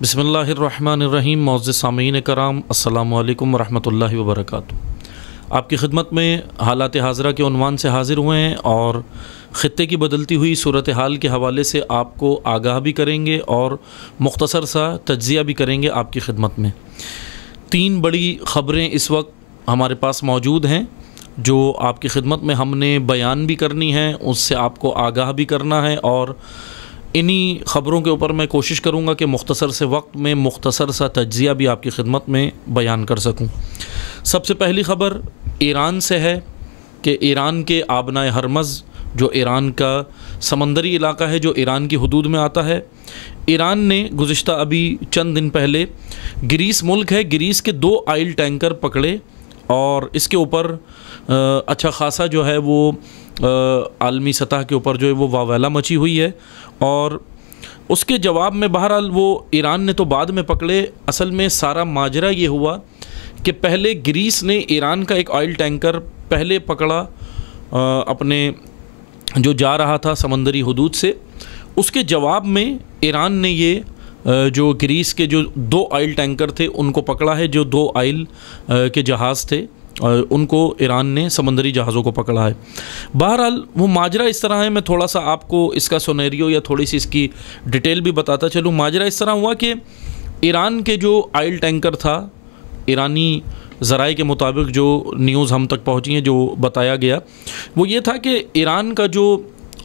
बिस्मिल्लाहिर्रहमानिर्रहीम। मौज़्ज़िज़ सामीन कराम, अस्सलामु अलैकुम वरहमतुल्लाहि वबरकातुहू। आपकी खिदमत में हालात हाज़िरा के उन्वान से हाज़िर हुए हैं और ख़ित्ते की बदलती हुई सूरत हाल के हवाले से आपको आगाह भी करेंगे और मुख्तसर सा तज्ज़िया भी करेंगे आपकी खिदमत में। 3 बड़ी ख़बरें इस वक्त हमारे पास मौजूद हैं जो आपकी खिदमत में हमने बयान भी करनी है, उससे आपको आगाह भी करना है और इन्हीं ख़बरों के ऊपर मैं कोशिश करूँगा कि मुख्तसर से वक्त में मुख्तसर सा तज्ज़िया भी आपकी खिदमत में बयान कर सकूँ। सबसे पहली ख़बर ईरान से है कि ईरान के आबनाए हरमज़ जो ईरान का समंदरी इलाका है जो ईरान की हदूद में आता है, ईरान ने गुज़िश्ता अभी चंद दिन पहले ग्रीस मुल्क है, ग्रीस के 2 ऑयल टैंकर पकड़े और इसके ऊपर अच्छा ख़ासा जो है वो आलमी सतह के ऊपर जो है वो वावैला मची हुई है। और उसके जवाब में बहरहाल वो ईरान ने तो बाद में पकड़े, असल में सारा माजरा ये हुआ कि पहले ग्रीस ने ईरान का एक ऑयल टैंकर पहले पकड़ा अपने जो जा रहा था समंदरी हदूद से। उसके जवाब में ईरान ने ये जो ग्रीस के जो 2 ऑयल टैंकर थे उनको पकड़ा है, जो 2 ऑयल के जहाज़ थे उनको ईरान ने समंदरी जहाज़ों को पकड़ा है। बहरहाल वो माजरा इस तरह है, मैं थोड़ा सा आपको इसका सोनेरियो या थोड़ी सी इसकी डिटेल भी बताता चलूँ। माजरा इस तरह हुआ कि ईरान के जो ऑयल टैंकर था, ईरानी ज़राए के मुताबिक जो न्यूज़ हम तक पहुँची है, जो बताया गया वो ये था कि ईरान का जो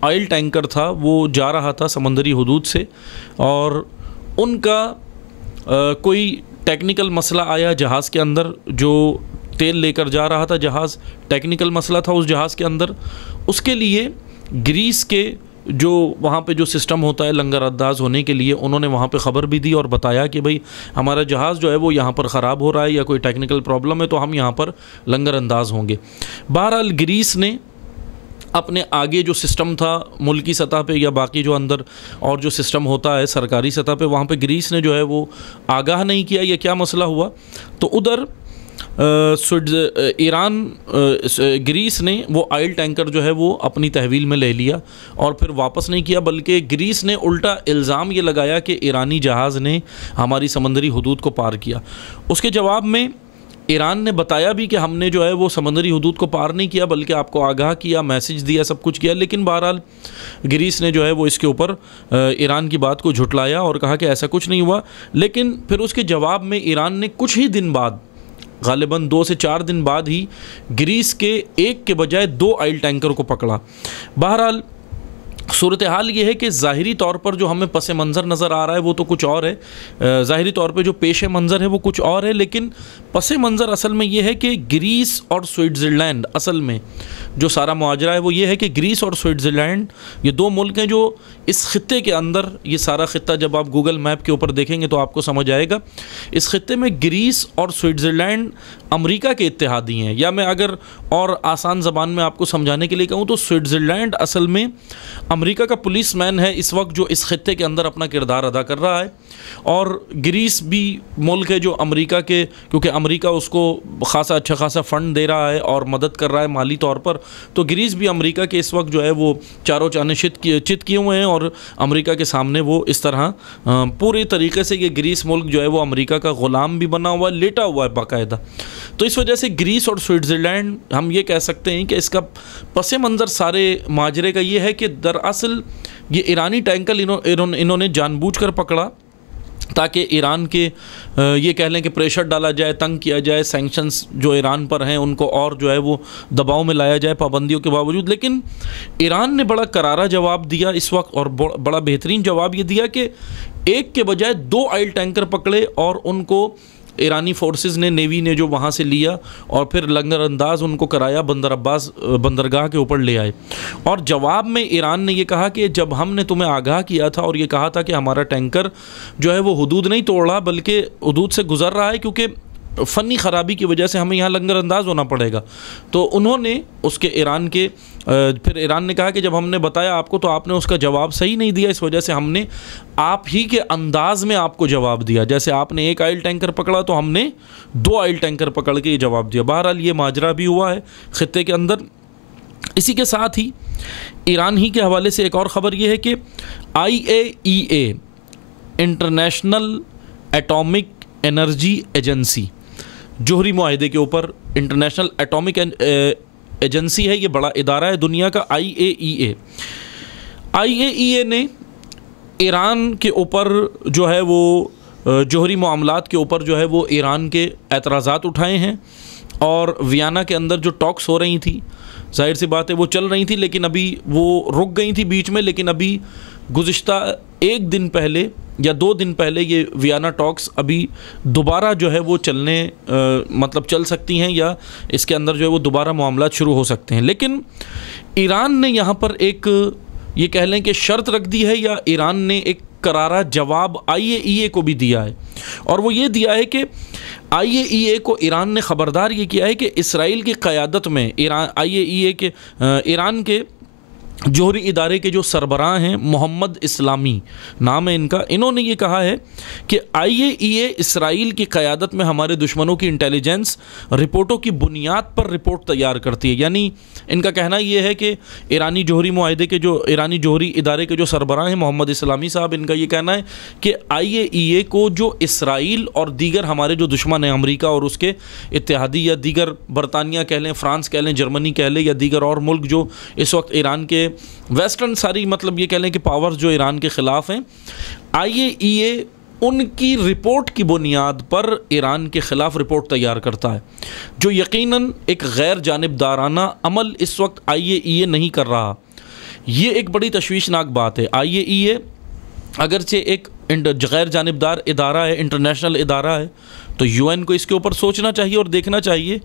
ऑयल टैंकर था वो जा रहा था समंदरी हदूद से और उनका कोई टेक्निकल मसला आया जहाज़ के अंदर। जो तेल लेकर जा रहा था जहाज़, टेक्निकल मसला था उस जहाज़ के अंदर। उसके लिए ग्रीस के जो वहाँ पे जो सिस्टम होता है लंगर अंदाज होने के लिए, उन्होंने वहाँ पे ख़बर भी दी और बताया कि भाई हमारा जहाज़ जो है वो यहाँ पर ख़राब हो रहा है या कोई टेक्निकल प्रॉब्लम है तो हम यहाँ पर लंगर अंदाज होंगे। बहरहाल ग्रीस ने अपने आगे जो सिस्टम था मुल्की सतह पे या बाकी जो अंदर और जो सिस्टम होता है सरकारी सतह पे, वहाँ पे ग्रीस ने जो है वो आगाह नहीं किया ये क्या मसला हुआ। तो उधर ईरान ग्रीस ने वो ऑयल टैंकर जो है वो अपनी तहवील में ले लिया और फिर वापस नहीं किया, बल्कि ग्रीस ने उल्टा इल्ज़ाम ये लगाया कि ईरानी जहाज़ ने हमारी समंदरी हदूद को पार किया। उसके जवाब में ईरान ने बताया भी कि हमने जो है वो समंदरी हदूद को पार नहीं किया बल्कि आपको आगाह किया, मैसेज दिया, सब कुछ किया। लेकिन बहरहाल ग्रीस ने जो है वो इसके ऊपर ईरान की बात को झुटलाया और कहा कि ऐसा कुछ नहीं हुआ। लेकिन फिर उसके जवाब में ईरान ने कुछ ही दिन बाद, ग़ालिबन 2 से 4 दिन बाद ही ग्रीस के 1 के बजाय 2 ऑयल टैंकर को पकड़ा। बहरहाल सूरत हाल ये है कि ज़ाहिरी तौर पर जो हमें पस मंज़र नज़र आ रहा है वो तो कुछ और है, ज़ाहिरी तौर पे जो पेश मंज़र है वो कुछ और है, लेकिन पस मंज़र असल में ये है कि ग्रीस और स्विट्ज़रलैंड, असल में जो सारा मुआजरा है वो ये है कि ग्रीस और स्विट्ज़रलैंड ये 2 मुल्क हैं जो इस ख़ित्ते के अंदर, ये सारा ख़ित्ता जब आप गूगल मैप के ऊपर देखेंगे तो आपको समझ आएगा, इस ख़ित्ते में ग्रीस और स्विट्ज़रलैंड अमेरिका के इत्तेहादी हैं। या मैं अगर और आसान ज़बान में आपको समझाने के लिए कहूँ तो स्विट्ज़रलैंड असल में अमेरिका का पुलिस मैन है इस वक्त जो इस ख़ित्ते के अंदर अपना किरदार अदा कर रहा है। और ग्रीस भी मुल्क है जो अमेरिका के, क्योंकि अमेरिका उसको खासा अच्छा खासा फ़ंड दे रहा है और मदद कर रहा है माली तौर पर, तो ग्रीस भी अमेरिका के इस वक्त जो है वो चारों चाने चित किए हुए हैं और अमेरिका के सामने वो इस तरह पूरे तरीके से ये ग्रीस मुल्क जो है वो अमेरिका का ग़ुलाम भी बना हुआ है, लेटा हुआ है बाकायदा। तो इस वजह से ग्रीस और स्विट्ज़रलैंड हम ये कह सकते हैं कि इसका पस मंज़र सारे माजरे का ये है कि दरअसल ये ईरानी टैंकर इन्होंने जानबूझकर पकड़ा ताकि ईरान के ये कह लें कि प्रेशर डाला जाए, तंग किया जाए, सैंक्शंस जो ईरान पर हैं उनको और जो है वो दबाव में लाया जाए पाबंदियों के बावजूद। लेकिन ईरान ने बड़ा करारा जवाब दिया इस वक्त और बड़ा बेहतरीन जवाब ये दिया कि 1 के बजाय 2 ऑयल टैंकर पकड़े और उनको ईरानी फोर्सेस ने, नेवी ने जो वहाँ से लिया और फिर लंगर अंदाज उनको कराया, बंदर अब्बास बंदरगाह के ऊपर ले आए। और जवाब में ईरान ने ये कहा कि जब हमने तुम्हें आगाह किया था और ये कहा था कि हमारा टैंकर जो है वो हदूद नहीं तोड़ रहा बल्कि हदूद से गुज़र रहा है क्योंकि फ़नी ख़राबी की वजह से हमें यहाँ लंगर अंदाज होना पड़ेगा, तो उन्होंने उसके ईरान के फिर ईरान ने कहा कि जब हमने बताया आपको तो आपने उसका जवाब सही नहीं दिया, इस वजह से हमने आप ही के अंदाज़ में आपको जवाब दिया। जैसे आपने 1 ऑयल टैंकर पकड़ा तो हमने 2 ऑयल टैंकर पकड़ के ये जवाब दिया। बहरहाल ये माजरा भी हुआ है ख़ित्ते के अंदर। इसी के साथ ही ईरान ही के हवाले से एक और ख़बर ये है कि IAEA International Atomic Energy Agency, जोहरी मुआहदे के ऊपर इंटरनेशनल एटॉमिक एजेंसी है, ये बड़ा इदारा है दुनिया का, IAEA। IAEA ने ईरान के ऊपर जो है वो जोहरी मामलात के ऊपर जो है वो ईरान के एतराज़ात उठाए हैं, और वियना के अंदर जो टॉक्स हो रही थी, जाहिर सी बात है वो चल रही थी, लेकिन अभी वो रुक गई थी बीच में। लेकिन अभी गुज़िश्ता 1 दिन पहले या 2 दिन पहले ये वियना टॉक्स अभी दोबारा जो है वो चलने मतलब चल सकती हैं, या इसके अंदर जो है वो दोबारा मामलात शुरू हो सकते हैं। लेकिन ईरान ने यहाँ पर एक ये कह लें कि शर्त रख दी है, या ईरान ने एक करारा जवाब IAEA को भी दिया है, और वो ये दिया है कि IAEA को ईरान ने ख़बरदार ये किया है कि इसराइल की क़यादत में IAEA के ईरान के जोहरी इदारे के जो सरबराह हैं, मोहम्मद इस्लामी नाम है इनका, इन्होंने ये कहा है कि IAEA इसराइल की क़यादत में हमारे दुश्मनों की इंटेलिजेंस रिपोर्टों की बुनियाद पर रिपोर्ट तैयार करती है। यानी इनका कहना ये है कि ईरानी जोहरी मुआहदे के जो ईरानी जोहरी इदारे के जो सरबराह हैं मोहम्मद इस्लामी साहब, इनका ये कहना है कि IAEA को जो इसराइल और दीगर हमारे जो दुश्मन हैं, अमरीका और उसके इत्तेहादी, या दीगर बरतानिया कह लें, फ़्रांस कह लें, जर्मनी कह लें, या दीगर और मुल्क जो इस वक्त ईरान के वेस्टर्न सारी मतलब ये कह लें कि पावर्स जो ईरान के ख़िलाफ़ हैं, IAEA उनकी रिपोर्ट की बुनियाद पर ईरान के ख़िलाफ़ रिपोर्ट तैयार करता है, जो यकीनन एक गैर जानिबदाराना अमल इस वक्त IAEA नहीं कर रहा। ये एक बड़ी तशवीशनाक बात है। IAEA अगरचे एक गैर जानिबदार इदारा है, इंटरनेशनल इदारा है, तो UN को इसके ऊपर सोचना चाहिए और देखना चाहिए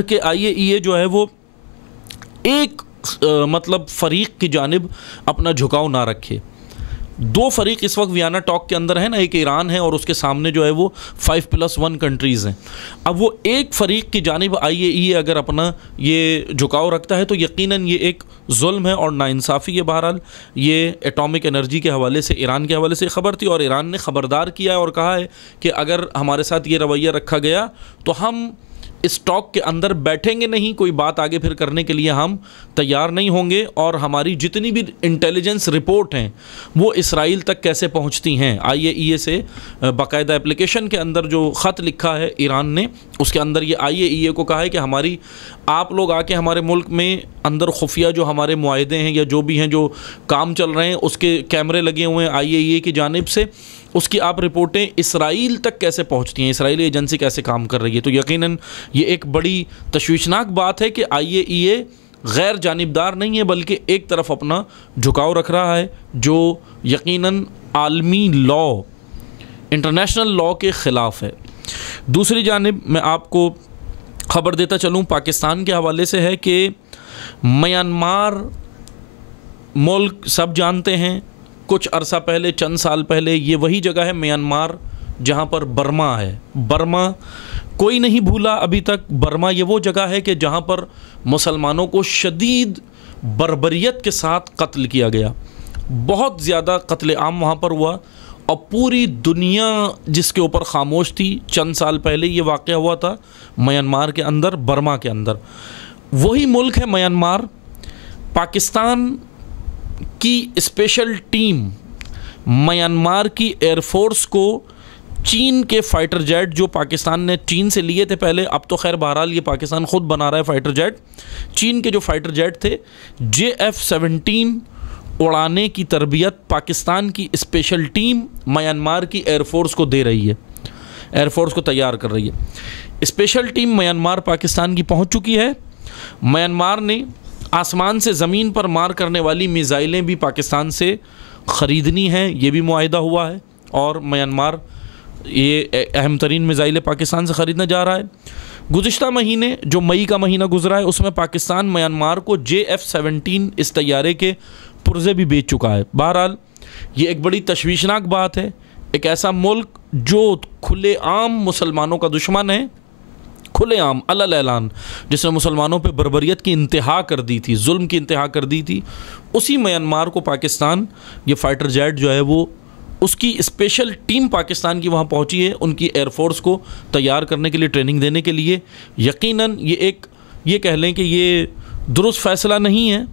कि IAEA जो है वो एक मतलब फ़रीक़ की जानिब अपना झुकाव ना रखे। 2 फ़रीक़ इस वक्त वियना टॉक के अंदर है ना, एक ईरान है और उसके सामने जो है वो 5+1 कंट्रीज़ हैं। अब वो एक फ़रीक़ की जानिब IAEA अगर अपना ये झुकाव रखता है तो यकीनन ये एक जुल्म है और नाइंसाफ़ी है। बहरहाल ये एटॉमिक एनर्जी के हवाले से, ईरान के हवाले से ख़बर थी, और ईरान ने ख़बरदार किया है और कहा है कि अगर हमारे साथ ये रवैया रखा गया तो हम इस टॉक के अंदर बैठेंगे नहीं, कोई बात आगे फिर करने के लिए हम तैयार नहीं होंगे, और हमारी जितनी भी इंटेलिजेंस रिपोर्ट हैं वो इसराइल तक कैसे पहुंचती हैं। IAEA से बाकायदा एप्लीकेशन के अंदर जो ख़त लिखा है ईरान ने, उसके अंदर ये IAEA को कहा है कि हमारी आप लोग आके हमारे मुल्क में अंदर खुफिया जो हमारे मुआहदे हैं या जो भी हैं जो काम चल रहे हैं उसके कैमरे लगे हुए हैं IAEA की जानिब से, उसकी आप रिपोर्टें इसराइल तक कैसे पहुंचती हैं, इसराइली एजेंसी कैसे काम कर रही है। तो यकीनन ये एक बड़ी तशवीशनाक बात है कि IAEA गैर जानिबदार नहीं है, बल्कि एक तरफ अपना झुकाव रख रहा है जो यकीनन आलमी लॉ, इंटरनेशनल लॉ के ख़िलाफ़ है। दूसरी जानिब मैं आपको ख़बर देता चलूँ पाकिस्तान के हवाले से है कि म्यांमार मुल्क सब जानते हैं, कुछ अरसा पहले, चंद साल पहले, ये वही जगह है म्यांमार जहाँ पर बर्मा है। बर्मा कोई नहीं भूला अभी तक। बर्मा ये वो जगह है कि जहाँ पर मुसलमानों को शदीद बर्बरियत के साथ कत्ल किया गया, बहुत ज़्यादा कत्ल आम वहाँ पर हुआ, और पूरी दुनिया जिसके ऊपर खामोश थी। चंद साल पहले ये वाक़या हुआ था म्यांमार के अंदर, बर्मा के अंदर। वही मुल्क है म्यांमार। पाकिस्तान की स्पेशल टीम म्यांमार की एयरफोर्स को चीन के फ़ाइटर जेट, जो पाकिस्तान ने चीन से लिए थे पहले, अब तो खैर बहरहाल ये पाकिस्तान ख़ुद बना रहा है फ़ाइटर जेट, चीन के जो फ़ाइटर जेट थे JF-17 उड़ाने की तरबियत पाकिस्तान की स्पेशल टीम म्यांमार की एयरफोर्स को दे रही है, एयरफोर्स को तैयार कर रही है। स्पेशल टीम म्यांमार पाकिस्तान की पहुंच चुकी है। म्यांमार ने आसमान से ज़मीन पर मार करने वाली मिज़ाइलें भी पाकिस्तान से ख़रीदनी हैं, ये भी मुआहिदा हुआ है, और म्यांमार ये अहम तरीन मिज़ाइलें पाकिस्तान से ख़रीदने जा रहा है। गुज़िश्ता महीने जो मई का महीना गुजरा है उसमें पाकिस्तान म्यांमार को JF-17 इस तैयारे के पुर्ज़े भी बेच चुका है। बहरहाल ये एक बड़ी तशवीशनाक बात है। एक ऐसा मुल्क जो खुले आम मुसलमानों का दुश्मन है, खुलेआम अलल ऐलान, जिसने मुसलमानों पे बर्बरियत की इंतहा कर दी थी, जुल्म की इंतहा कर दी थी, उसी म्यांमार को पाकिस्तान ये फ़ाइटर जेट जो है वो उसकी स्पेशल टीम पाकिस्तान की वहाँ पहुँची है, उनकी एयरफोर्स को तैयार करने के लिए, ट्रेनिंग देने के लिए। यकीनन ये कह लें कि ये दुरुस्त फ़ैसला नहीं है,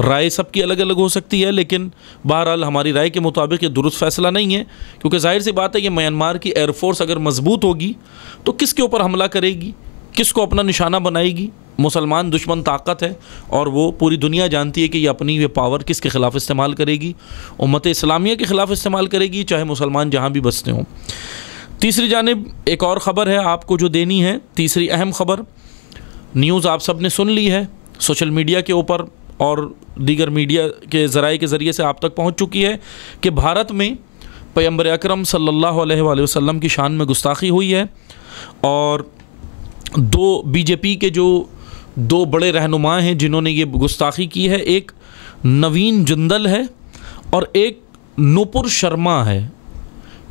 राय सबकी अलग अलग हो सकती है, लेकिन बहरहाल हमारी राय के मुताबिक ये दुरुस्त फ़ैसला नहीं है, क्योंकि जाहिर सी बात है कि म्यांमार की एयरफोर्स अगर मजबूत होगी तो किसके ऊपर हमला करेगी, किसको अपना निशाना बनाएगी। मुसलमान दुश्मन ताकत है और वो पूरी दुनिया जानती है कि ये अपनी ये पावर किसके ख़िलाफ़ इस्तेमाल करेगी, उम्मत इस्लामिया के ख़िलाफ़ इस्तेमाल करेगी, चाहे मुसलमान जहाँ भी बसते हों। तीसरी जानिब एक और ख़बर है आपको जो देनी है, तीसरी अहम ख़बर, न्यूज़ आप सब ने सुन ली है, सोशल मीडिया के ऊपर और दीगर मीडिया के ज़राए के ज़रिए से आप तक पहुँच चुकी है कि भारत में पैगंबर अकरम सल्लल्लाहु अलैहि वसल्लम की शान में गुस्ताखी हुई है और दो बीजेपी के जो दो बड़े रहनुमा हैं जिन्होंने ये गुस्ताखी की है, एक नवीन जिंदल है और एक नूपुर शर्मा है।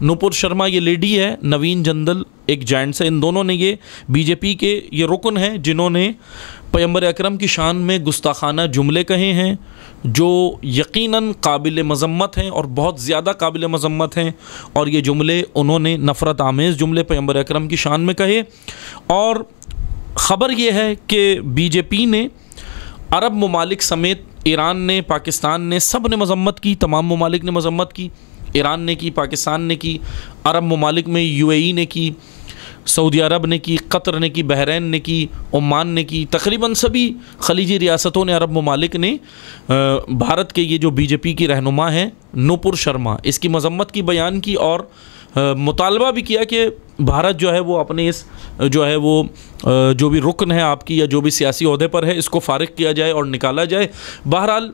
नूपुर शर्मा ये लेडी है, नवीन जिंदल एक जेंट्स है। इन दोनों ने ये बीजेपी के ये रुकन हैं जिन्होंने पैगंबर अकरम की शान में गुस्ताखाना जुमले कहे हैं जो यकीनन काबिल मज़म्मत हैं और बहुत ज़्यादा काबिल मज़म्मत हैं, और ये जुमले उन्होंने नफ़रत आमेज़ जुमले पैगंबर अकरम की शान में कहे। और ख़बर यह है कि बीजेपी ने अरब ममालिक समेत ईरान ने, पाकिस्तान ने, सब ने मज़म्मत की, तमाम ममालिक ने मज़म्मत की। ईरान ने की, पाकिस्तान ने की, अरब ममालिक में UAE ने की, सऊदी अरब ने की, कतर ने की, बहरीन ने की, ओमान ने की, तकरीबन सभी खलीजी रियासतों ने, अरब ममालिक ने भारत के ये जो बीजेपी की रहनुमा हैं नूपुर शर्मा, इसकी मज़म्मत की, बयान की और मुतालबा भी किया कि भारत जो है वो अपने इस जो है वो जो भी रुकन है आपकी या जो भी सियासी ओहदे पर है इसको फ़ारिग किया जाए और निकाला जाए। बहरहाल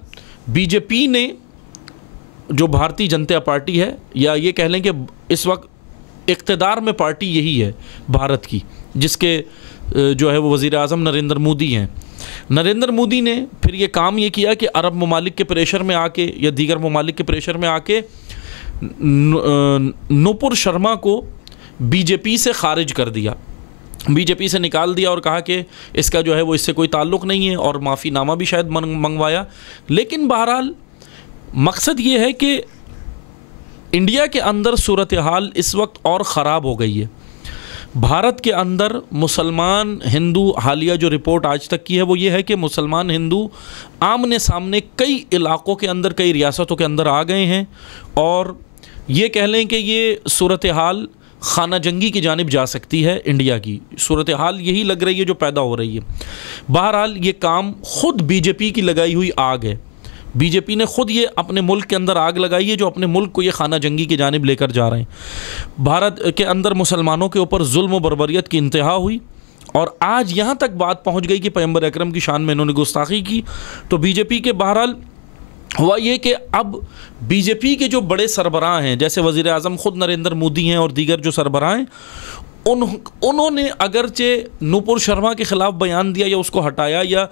बीजेपी ने, जो भारतीय जनता पार्टी है, या ये कह लें कि इस वक्त इक़्तिदार में पार्टी यही है भारत की, जिसके जो है वो वज़ीर आज़म नरेंद्र मोदी हैं। नरेंद्र मोदी ने फिर ये काम ये किया कि अरब ममालिक के प्रेशर में आके या दीगर ममालिक के प्रेशर में आके नूपुर शर्मा को बीजेपी से ख़ारिज कर दिया, बीजेपी से निकाल दिया और कहा कि इसका जो है वो इससे कोई ताल्लुक़ नहीं है, और माफ़ीनामा भी शायद मंगवाया। लेकिन बहरहाल मकसद ये है कि इंडिया के अंदर सूरत हाल इस वक्त और ख़राब हो गई है। भारत के अंदर मुसलमान हिंदू, हालिया जो रिपोर्ट आज तक की है वो ये है कि मुसलमान हिंदू आमने सामने कई इलाक़ों के अंदर, कई रियासतों के अंदर आ गए हैं, और ये कह लें कि ये सूरत हाल खाना जंगी की जानिब जा सकती है। इंडिया की सूरत हाल यही लग रही है जो पैदा हो रही है। बहरहाल ये काम ख़ुद बीजेपी की लगाई हुई आग है, बीजेपी ने ख़ुद ये अपने मुल्क के अंदर आग लगाई है जो अपने मुल्क को ये खाना जंगी की जानिब लेकर जा रहे हैं। भारत के अंदर मुसलमानों के ऊपर जुल्म व बर्बरियत की इंतहा हुई और आज यहाँ तक बात पहुँच गई कि पैगंबर अकरम की शान में इन्होंने गुस्ताखी की। तो बीजेपी के बहरहाल हुआ ये कि अब बीजेपी के जो बड़े सरबराह हैं, जैसे वज़ीर आज़म ख़ुद नरेंद्र मोदी हैं और दीगर जो सरबराह हैं, उन्होंने अगरचे नूपुर शर्मा के ख़िलाफ़ बयान दिया या उसको हटाया, या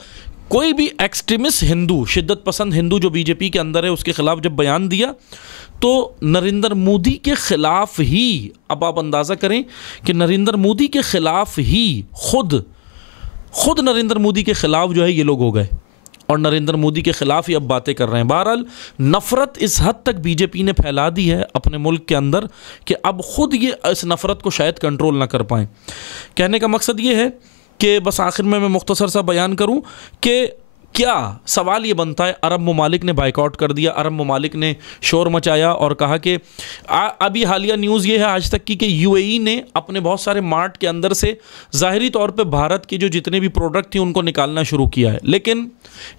कोई भी एक्सट्रीमिस्ट हिंदू, शिद्दत पसंद हिंदू जो बीजेपी के अंदर है उसके ख़िलाफ़ जब बयान दिया तो नरेंद्र मोदी के ख़िलाफ़ ही, अब आप अंदाज़ा करें कि नरेंद्र मोदी के ख़िलाफ़ ही खुद नरेंद्र मोदी के ख़िलाफ़ जो है ये लोग हो गए और नरेंद्र मोदी के ख़िलाफ़ ही अब बातें कर रहे हैं। बहरहाल नफ़रत इस हद तक बीजेपी ने फैला दी है अपने मुल्क के अंदर कि अब ख़ुद ये इस नफ़रत को शायद कंट्रोल ना कर पाएँ। कहने का मकसद ये है कि बस आखिर में मैं मुख्तसर सा बयान करूं कि क्या सवाल ये बनता है, अरब ममालिक ने बाइकआउट कर दिया, अरब ममालिक ने शोर मचाया और कहा कि अभी हालिया न्यूज़ ये है आज तक की कि UAE ने अपने बहुत सारे मार्ट के अंदर से ज़ाहिरी तौर पे भारत की जो जितने भी प्रोडक्ट थी उनको निकालना शुरू किया है। लेकिन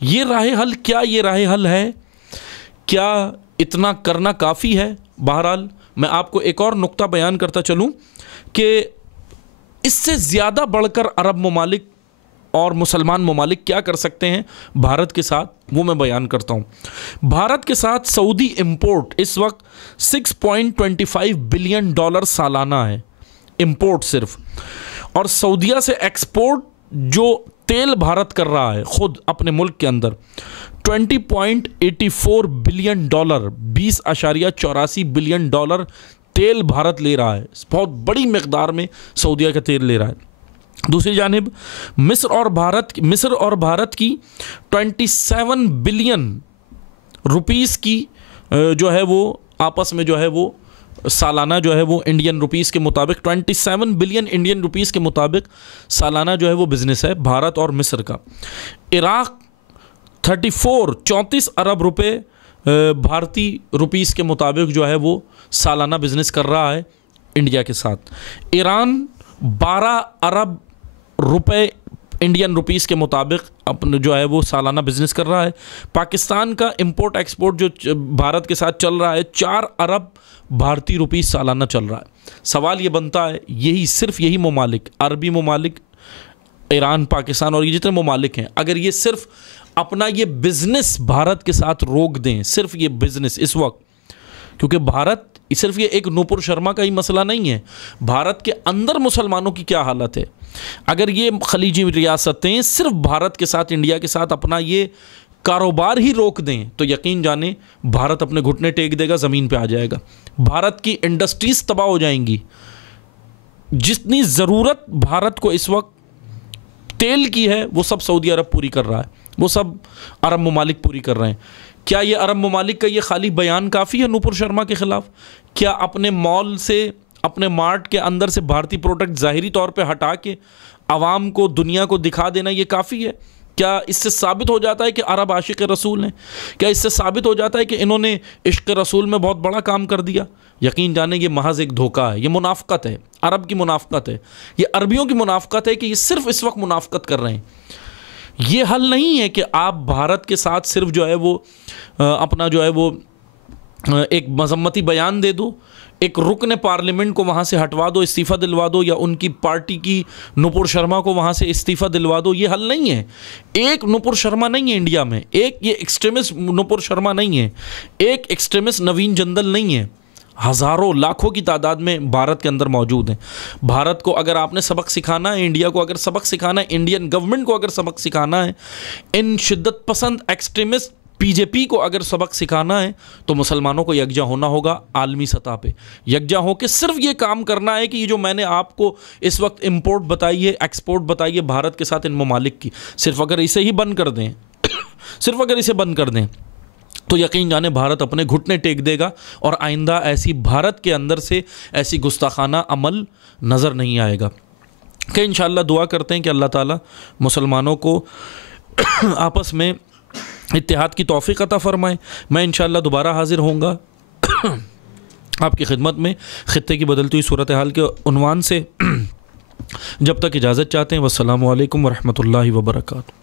ये राह हल, क्या ये राह हल है? क्या इतना करना काफ़ी है? बहरहाल मैं आपको एक और नुक्ता बयान करता चलूँ कि इससे ज़्यादा बढ़कर अरब ममालिक और मुसलमान ममालिक क्या कर सकते हैं भारत के साथ, वो मैं बयान करता हूँ। भारत के साथ सऊदी इंपोर्ट इस वक्त $6.25 बिलियन सालाना है, इंपोर्ट सिर्फ, और सऊदीया से एक्सपोर्ट जो तेल भारत कर रहा है ख़ुद अपने मुल्क के अंदर $20.84 बिलियन, 20.84 बिलियन तेल भारत ले रहा है। बहुत बड़ी मकदार में सऊदीया का तेल ले रहा है। दूसरी जानिब मिस्र और भारत की 27 बिलियन रुपीस की जो है वो आपस में जो है वो सालाना जो है वो इंडियन रुपीस के मुताबिक 27 बिलियन इंडियन रुपीस के मुताबिक सालाना जो है वो बिज़नेस है भारत और मिस्र का। इराक़ 34 अरब रुपए भारतीय रुपीस के मुताबिक जो है वो सालाना बिजनेस कर रहा है इंडिया के साथ। ईरान 12 अरब रुपए इंडियन रुपीस के मुताबिक अपने जो है वो सालाना बिजनेस कर रहा है। पाकिस्तान का इंपोर्ट एक्सपोर्ट जो भारत के साथ चल रहा है 4 अरब भारतीय रुपीस सालाना चल रहा है। सवाल ये बनता है, सिर्फ यही ममालिक, अरबी ममालिक, ईरान, पाकिस्तान और ये जितने ममालिक हैं, अगर ये सिर्फ अपना ये बिजनेस भारत के साथ रोक दें, सिर्फ ये बिजनेस इस वक्त, क्योंकि भारत सिर्फ ये एक नूपुर शर्मा का ही मसला नहीं है, भारत के अंदर मुसलमानों की क्या हालत है। अगर ये खलीजी रियासतें सिर्फ भारत के साथ, इंडिया के साथ अपना ये कारोबार ही रोक दें तो यकीन जाने भारत अपने घुटने टेक देगा, ज़मीन पे आ जाएगा। भारत की इंडस्ट्रीज तबाह हो जाएंगी। जितनी ज़रूरत भारत को इस वक्त तेल की है वो सब सऊदी अरब पूरी कर रहा है, वो सब अरब ममालिक पूरी कर रहे हैं। क्या ये अरब ममालिक का ये खाली बयान काफ़ी है नूपुर शर्मा के ख़िलाफ़? क्या अपने मॉल से, अपने मार्ट के अंदर से भारतीय प्रोडक्ट ज़ाहिरी तौर पे हटा के आवाम को, दुनिया को दिखा देना ये काफ़ी है? क्या इससे साबित हो जाता है कि अरब आशिक रसूल हैं? क्या इससे साबित हो जाता है कि इन्होंने इश्क रसूल में बहुत बड़ा काम कर दिया? यकीन जाने ये महज एक धोखा है, ये मुनाफ़क़त है, अरब की मुनाफ़क़त है, ये अरबियों की मुनाफ़क़त है कि ये सिर्फ इस वक्त मुनाफ़क़त कर रहे हैं। ये हल नहीं है कि आप भारत के साथ सिर्फ जो है वो अपना जो है वो एक मजम्मती बयान दे दो, एक रुकन पार्लियामेंट को वहाँ से हटवा दो, इस्तीफ़ा दिलवा दो, या उनकी पार्टी की नूपुर शर्मा को वहाँ से इस्तीफ़ा दिलवा दो। ये हल नहीं है। एक नूपुर शर्मा नहीं है इंडिया में, एक ये एक्सट्रीमिस्ट नूपुर शर्मा नहीं है, एक एक्सट्रीमिस्ट नवीन जंदल नहीं है, हज़ारों लाखों की तादाद में भारत के अंदर मौजूद हैं। भारत को अगर आपने सबक सिखाना है, इंडिया को अगर सबक सिखाना है, इंडियन गवर्नमेंट को अगर सबक सिखाना है, इन शिद्दत पसंद एक्सट्रीमिस्ट बीजेपी को अगर सबक सिखाना है, तो मुसलमानों को यकजा होना होगा आलमी सतह पे। यकजा होकर सिर्फ ये काम करना है कि ये जो मैंने आपको इस वक्त इंपोर्ट बताई है, एक्सपोर्ट बताई है भारत के साथ इन ममालिक की, सिर्फ अगर इसे ही बंद कर दें सिर्फ अगर इसे बंद कर दें तो यकीन जाने भारत अपने घुटने टेक देगा और आइंदा ऐसी भारत के अंदर से ऐसी गुस्ताखाना अमल नज़र नहीं आएगा। कि इंशाअल्लाह दुआ करते हैं कि अल्लाह ताला मुसलमानों को आपस में इत्तेहाद की तौफीक अता फ़रमाए। मैं इंशाअल्लाह दोबारा हाज़िर होऊंगा आपकी खिदमत में ख़ित्ते की बदलती हुई सूरत हाल के उन्वान से। जब तक इजाज़त चाहते हैं, वस्सलामु अलैकुम वरहमतुल्लाहि वबरकातुहू।